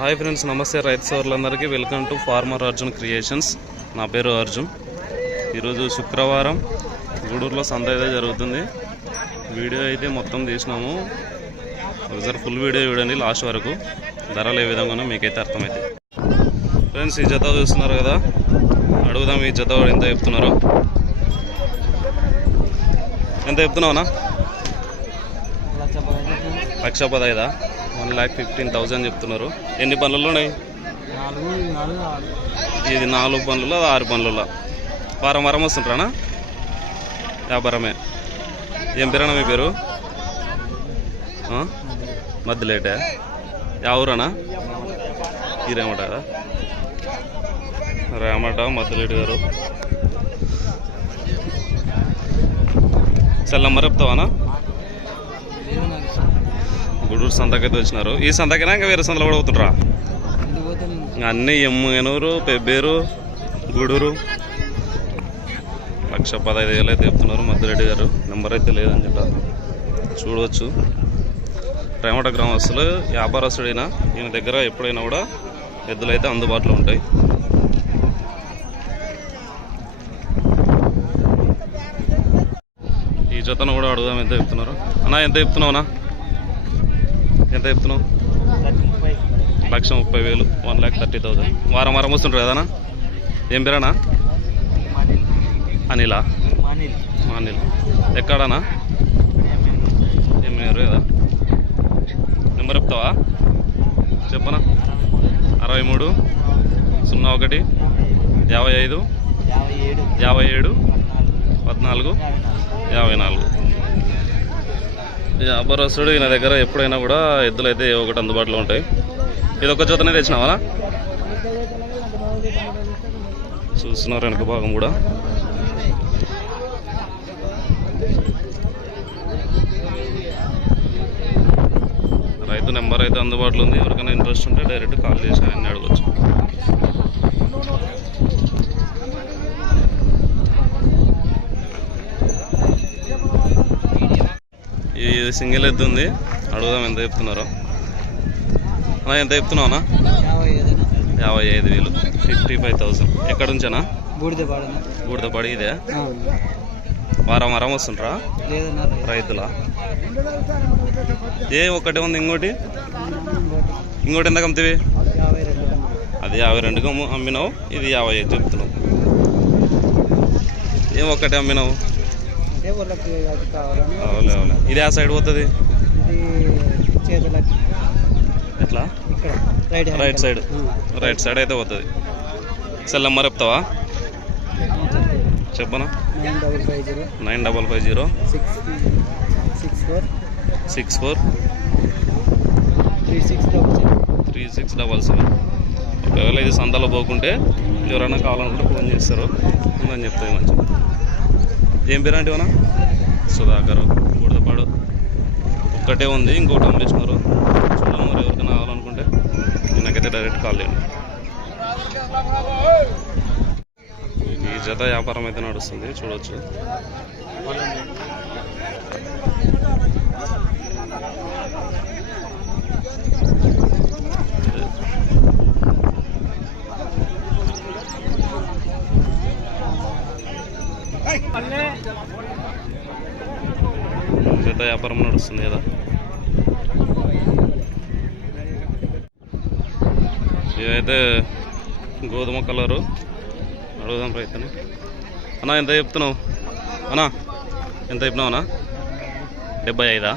Hi friends నమస్తే రైతు సోర్లందరికీ welcome to farmer Arjun creations నా పేరు అర్జున్. ఈరోజు శుక్రవారం గూడూరులో సంత అయితే జరుగుతుంది. వీడియో అయితే మొత్తం తీసినాము. ఒకసారి ఫుల్ వీడియో చూడండి లాస్ట్ వరకు. ధరలు ఏ విధంగానో మీకైతే అర్థమైతే ఫ్రెండ్స్ ఈ జత చూస్తున్నారు కదా? అడుగుదాం ఈ జత ఎంత చెప్తున్నారు. ఎంత చెప్తున్నావునా లక్ష పదైదా వన్ ల్యాక్ ఫిఫ్టీన్ థౌజండ్ చెప్తున్నారు. ఎన్ని పనులు ఉన్నాయి? ఇది నాలుగు పనులు ఆరు పనుల వారం వారం వస్తుంటారా వ్యాపారమే. ఏం పేరన్నా మీ పేరు? యా ఊరనా? ఈ రేమట. రేమట మధ్యలేటి గారు. సెల్ నెంబర్ చెప్తావానా గుడూరు సంతకైతే వచ్చినారు. ఈ సంతకైనా ఇంకా వేరే సంతలో కూడా పోతుంటారా అన్నీ ఎమ్ముగనూరు పెబ్బేరు గూడూరు. లక్ష పదహైదు వేలు అయితే చెప్తున్నారు మద్దిరెడ్డి గారు. నెంబర్ అయితే లేదని చెప్పారు చూడవచ్చు రేమట గ్రామస్తులు వ్యాపారస్తుడైనా ఈయన దగ్గర ఎప్పుడైనా కూడా ఎద్దులు అయితే అందుబాటులో ఉంటాయి. ఈ జతను కూడా అడుగుదాం ఎంత చెప్తున్నారు? అన్నా ఎంత చెప్తున్నావునా ఎంత చెప్తున్నావు? లక్ష ముప్పై వేలు వన్ ల్యాక్ థర్టీ థౌసండ్ వారం వారం వస్తుంటారు కదనా ఏం పేరానా మానిల్ అనిలా. అనిల్ ఎక్కడానా ఏం కదా? నెంబర్ చెప్తావా? చెప్పనా? అరవై మూడు సున్నా ఒకటి యాభై ఐదు యాభై ఏడు పద్నాలుగు యాభై నాలుగు. వ్యాపారస్తుడు ఈయన దగ్గర ఎప్పుడైనా కూడా ఎద్దులు అయితే ఒకటి అందుబాటులో ఉంటాయి. ఇది ఒక జతనే తెచ్చినావా చూస్తున్నారు వెనక భాగం కూడా. రైతు నెంబర్ అయితే అందుబాటులో ఉంది. ఎవరికైనా ఇంట్రెస్ట్ ఉంటే డైరెక్ట్ కాల్ చేసి ఆయన్ని అడగచ్చు. ఈ సింగిల్ ఎద్దు ఉంది. అడుగుదాం ఎంత చెప్తున్నారో. అన్నా ఎంత చెప్తున్నావునా యాభై ఐదు వేలు. Fifty five thousand. ఎక్కడ నుంచేనా బూడిద బూడిదపడి ఇదే? వారం వారం వస్తుంటారా రైతుల? ఏ ఒక్కటే ఉంది ఇంకోటి? ఇంకోటి ఎంత రెండు అది యాభై రెండుకి అమ్ము- అమ్మినావు. ఇది యాభై ఐదు చెప్తున్నావు. ఏం ఒక్కటే అమ్మినావు? అంటే వాళ్ళకి అది కావాలని అవలే అవలే ఇది ఆ సైడ్ పోతుంది? ఇది చేతులకి. ఎట్లా? ఇక్కడ right hand right side. Right side అయితే పోతుంది. సెల్ నెంబర్ చెప్తావా? చెప్పనా? Nine double five zero. Six four. Six four. Three six double seven. Three six double seven. ఒకవేళ ఇది సంతలో పోకుంటే ఎవరైనా కావాలనుకుంటే ఫోన్ చేస్తారు. ఉందని చెప్తుంది మంచి ఏం పేరు అంటే సుధాకర్. బుడదపాడు. ఒక్కటే ఉంది ఇంకోటి అమ్మేసినారు చూద్దాం మరి ఎవరికైనా కావాలనుకుంటే. నాకైతే డైరెక్ట్ కాల్ చేయండి. ఈ జత వ్యాపారం అయితే నడుస్తుంది చూడవచ్చు జత వ్యాపారం నడుస్తుంది కదా. ఇదైతే గోధుమ కలరు. అడుగుదాం రైతుని. అన్నా ఎంత చెప్తున్నావు? అన్నా ఎంత చెప్పినావు అన్నా? డెబ్బై ఐదా?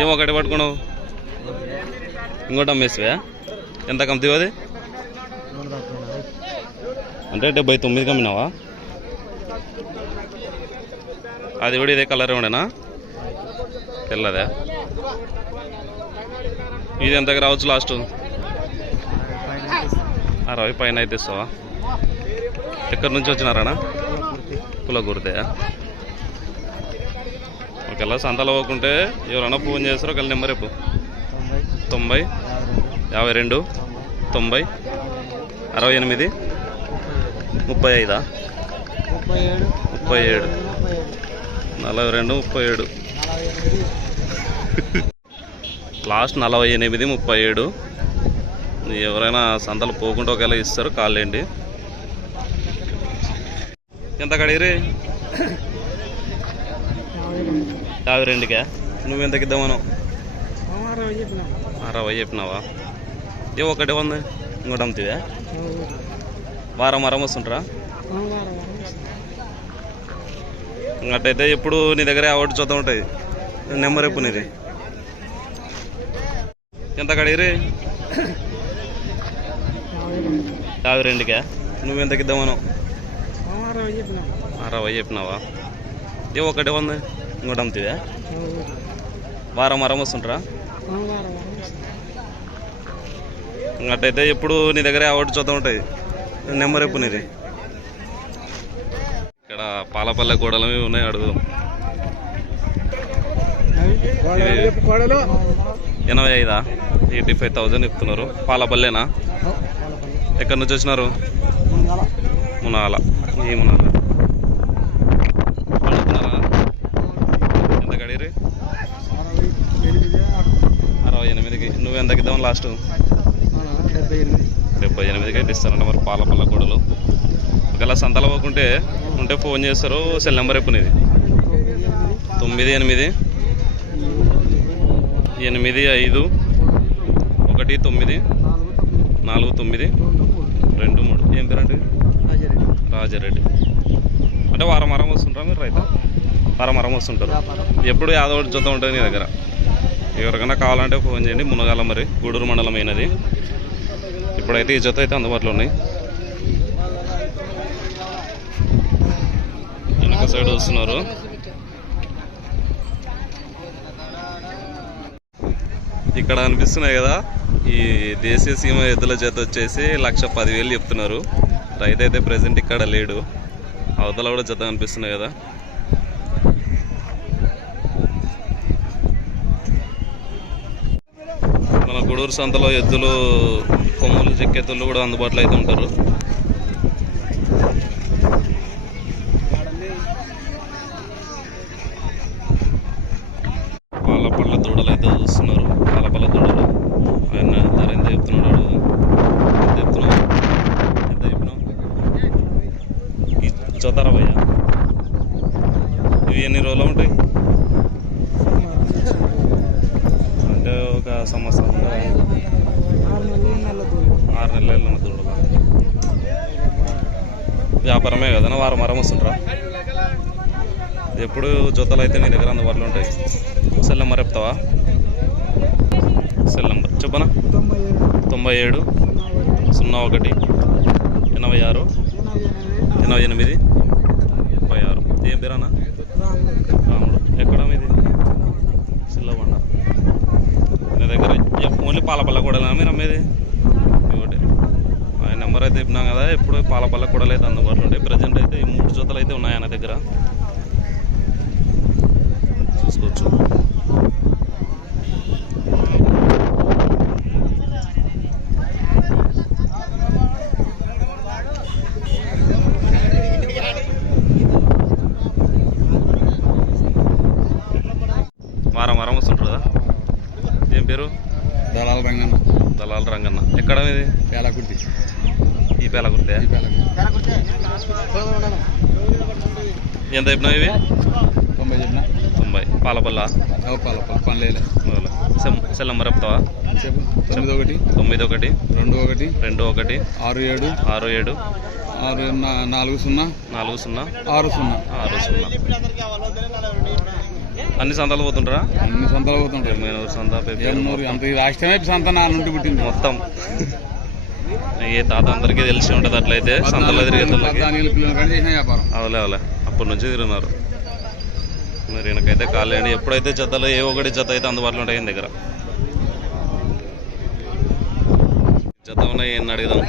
ఏమో ఒకటి పట్టుకున్నావు? ఇంకోటి అమ్మేసివా? ఎంత కమ్ముతావు అది? అంటే డెబ్బై తొమ్మిది కమ్మినావా అది కూడా ఇదే కలర్ ఉండేనా? తెల్లదా? ఇది ఎంత రావచ్చు లాస్ట్? అరవై పైన అయితే సో ఎక్కడి నుంచి వచ్చినారానా? కుల ఒకవేళ సంతలో పోకుంటే ఎవరైనా ఫోన్ చేస్తారో ఒకవేళ నెంబర్ ఎప్పు తొంభై. యాభై రెండు. తొంభై. అరవై ఎనిమిది. ముప్పై ఐదా? ముప్పై ఏడు ముప్పై ఏడు. నలభై రెండు ముప్పై ఏడు. లాస్ట్ నలభై ఎనిమిది ముప్పై ఏడు. ఎవరైనా సంతలు పోకుండా ఒకవేళ ఇస్తారు కాళ్ళేండి ఎంత కడిగిరి? యాభై రెండుకే. నువ్వు ఎంతకి ఇద్దామను అరవై చెప్పినావా? ఏ ఒకటి ఉంది. ఇంకోటి అమ్ముతావా? వారం వారం వస్తుంటారా అట్టయితే ఎప్పుడు నీ దగ్గర ఒకటి చూద్దాం ఉంటుంది. నెంబర్ ఎప్పుడు ఎంత కడిగిరి? యాభై రెండుకే. నువ్వు ఎంతకి ఇద్దామను అరవై చెప్పినావా? ఏ ఒకటి ఉంది ఇంకోటి అమ్ముతుందా వారం వారం వస్తుంటారా అట్టయితే ఎప్పుడు నీ దగ్గర అవార్డు చూద్దాం ఉంటుంది. నెంబర్ ఎప్పుడు నీది. ఇక్కడ పాలపల్లె గోడలవి ఉన్నాయి అడుగుదాం ఎనభై ఐదా? ఎయిటీ ఫైవ్ థౌజండ్ చెప్తున్నారు. పాలపల్లెనా ఎక్కడి నుంచి వచ్చినారు? మునాల. ఈ మునాల. అడుగుతున్నారా ఎంత కడిగిరి అరవై ఎనిమిదికి. నువ్వు ఎంత ఇద్దాం లాస్ట్? డెబ్బై ఎనిమిదికి అయితే ఇస్తారంట మరి పాలపల్ల గోడలు. ఒకవేళ సంతలు పోకుంటే ఉంటే ఫోన్ చేస్తారు సెల్ నెంబర్ ఎప్పుడు తొమ్మిది ఎనిమిది. ఎనిమిది ఐదు ఒకటి తొమ్మిది నాలుగు తొమ్మిది రెండు మూడు. ఏం పేరండి? రాజారెడ్డి. అంటే వారం వారం వస్తుంటారా మీరు రైతు? వారం వారం వస్తుంటారు. ఎప్పుడు యాదవ జొత్త ఉంటుంది నీ దగ్గర? ఎవరికైనా కావాలంటే ఫోన్ చేయండి. మునగాల మరి గూడూరు మండలం అయినది. ఇప్పుడైతే ఈ జొత్త అయితే అందుబాటులో ఉన్నాయి. వెనక సైడ్ వస్తున్నారు. ఇక్కడ అనిపిస్తున్నాయి కదా ఈ దేశీయ సీమ ఎద్దుల చేత వచ్చేసి లక్ష పదివేలు చెప్తున్నారు. రైతు అయితే ప్రజెంట్ ఇక్కడ లేడు. అవతల కూడా జత అనిపిస్తున్నాయి కదా. మన గుడూరు సంతలో ఎద్దులు కొమ్ములు చెక్కెత్తులు కూడా అందుబాటులో అయితే ఉంటారు పాలపళ్ళ దూడలు అయితే చూస్తున్నారు పాలపళ్ళ దూడలు ఆయన ధర ఎంత చెప్తున్నాడు అడుగుదాం. ఎంత చెప్తున్నావు ఎంత చెప్పినావు ఈ చోతరవయ్యా ఇవి ఎన్ని రోజులు ఉంటాయి అంటే ఒక సంవత్సరం ఉందా? ఆరు నెలలు ఉన్న దూడలు వ్యాపారమే కదా వారం వారం వస్తుంటారా ఎప్పుడు జొత్తలు అయితే నీ దగ్గర అందుబాటులో ఉంటాయి. సెల్ నెంబర్ చెప్తావా? సెల్ నెంబర్ చెప్పనా? తొంభై ఏడు సున్నా ఒకటి ఎనభై ఆరు ఎనభై ఎనిమిది ముప్పై ఆరు. ఏం పేరానా రాముడు. ఎక్కడ మీది? సిల్లబండ. నీ దగ్గర ఓన్లీ పాలపల్ల కూడా మీరు అమ్మేది? నెంబర్ అయితే చెప్పినాం కదా ఎప్పుడు పాలపల్ల కూడలు అయితే అందుబాటులో ఉంటాయి ప్రజెంట్ అయితే ఈ మూడు జతలు అయితే ఉన్నాయి ఆయన దగ్గర? చూసుకోవచ్చు. వారం వారం వస్తుంటారు కదా? ఏం పేరు? దళాల రంగన్న. దళాల రంగన్న. ఎక్కడ ఇది పేలకుర్తి. గుర్తే ఈ పేలకుర్తి ఎంత చెప్పినావు ఇవి? తొంభై చెప్పిన. తొంభై. పాలపల్ల? పాల పనులేలే సెల్ నెంబర్ చెప్తావా? తొమ్మిది ఒకటి తొమ్మిది ఒకటి రెండు ఒకటి రెండు ఒకటి ఆరు ఏడు ఆరు ఏడు ఆరు నాలుగు సున్నా నాలుగు సున్నా ఆరు సున్నా. ఆరు సున్నా. అన్ని సంతాలు పోతుంటారా అన్ని సంతలు పోతుంటాయి. ఎమ్మెనూరు సంత రాష్ట్రమే సంత నా నుండి పుట్టింది. మొత్తం. ఏ తాత అందరికీ తెలిసి ఉంటుంది అట్లయితే సంతలో వ్యాపారం. అవలే అవలే. అప్పటి నుంచి తిరుగుతున్నారు మరి ఈయనకైతే కాలేండి ఎప్పుడైతే జతలు ఏ ఒకటి జత అయితే అందుబాటులో ఉంటాయి దగ్గర. జత ఉన్నాయి ఎన్ని అడుగుదాం.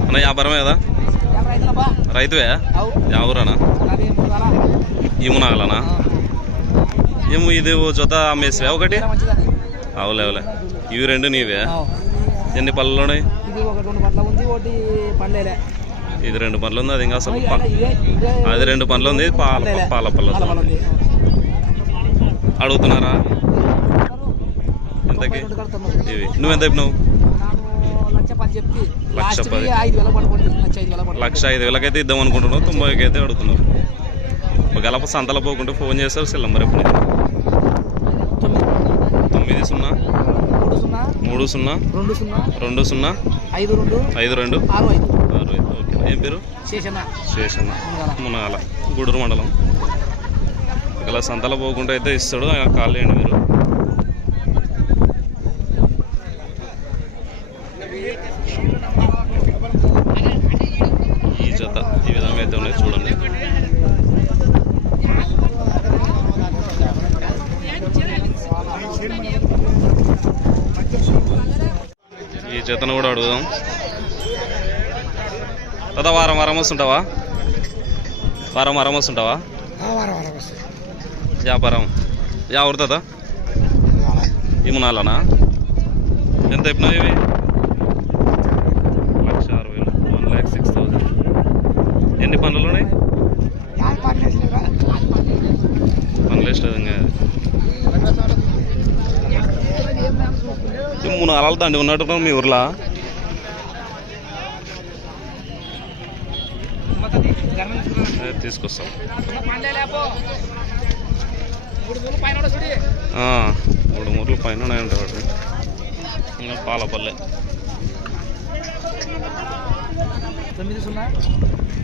అన్న వ్యాపారమే కదా? రైతువే? యా ఊరనా? ఈమునాగలనా ఏమో ఇది జత అమ్మేసివా ఒకటి? అవులే అవులే. ఇవి రెండు నీవే? ఎన్ని పళ్ళలో ఉన్నాయి? ఇది రెండు పట్ల ఉంది ఒకటి పండ్లేలే ఇది రెండు పనులు ఉంది అది ఇంకా అసలు అది రెండు పనులు ఉంది పాల పాల పళ్ళతో ఉంది. అడుగుతున్నారా? ఎంతకి? ఇవి. నువ్వెంత చెప్పినావు? లక్ష పది లక్ష. ఐదు వేలకైతే ఇద్దాం అనుకుంటున్నాం తొంభైకి అయితే అడుగుతున్నారు ఒకవేళ సంతలో పోకుంటే ఫోన్ చేస్తారు సెల్ నెంబర్ ఎప్పుడు? తొమ్మిది సున్నా? మూడు సున్నా. రెండు సున్నా. రెండు సున్నా. ఐదు రెండు. ఐదు రెండు. ఆరు ఐదు. ఆరు ఐదు. ఓకే. ఏం పేరు? శేషన్న. శేషన్న. మునగాల. గూడూరు మండలం. ఒకవేళ సంతలో పోకుంటే అయితే ఇస్తాడు. కాల్ చేయండి మీరు ఈ జత ఈ విధంగా అయితే ఉన్నాయి చూడండి ఈ జతను కూడా అడుగుదాం. కదా వారం వారం వస్తుంటావా? వారం వారం వస్తుంటావా? వ్యాపారం. యా ఊరుతుందా ఇమునాలనా ఎంత చెప్పినావు ఇవి లక్ష ఆరు వేలు వన్ ల్యాక్ సిక్స్ థౌజండ్ ఎన్ని పనులు ఉన్నాయి పనులు వేసలేదు ఇంకా ఈ మూడు అలలు దండి ఉన్నట్టున్నావు మీ ఊర్లో? తీసుకొస్తాం. మూడు మూరలు పైన ఇంకా పాలపల్లె.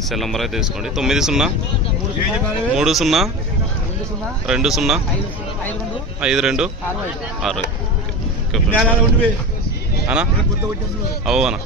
సెల్ నెంబర్ అయితే తీసుకోండి. తొమ్మిది సున్నా? మూడు సున్నా? రెండు సున్నా? ఐదు రెండు? ఆరు ఓకే అన్న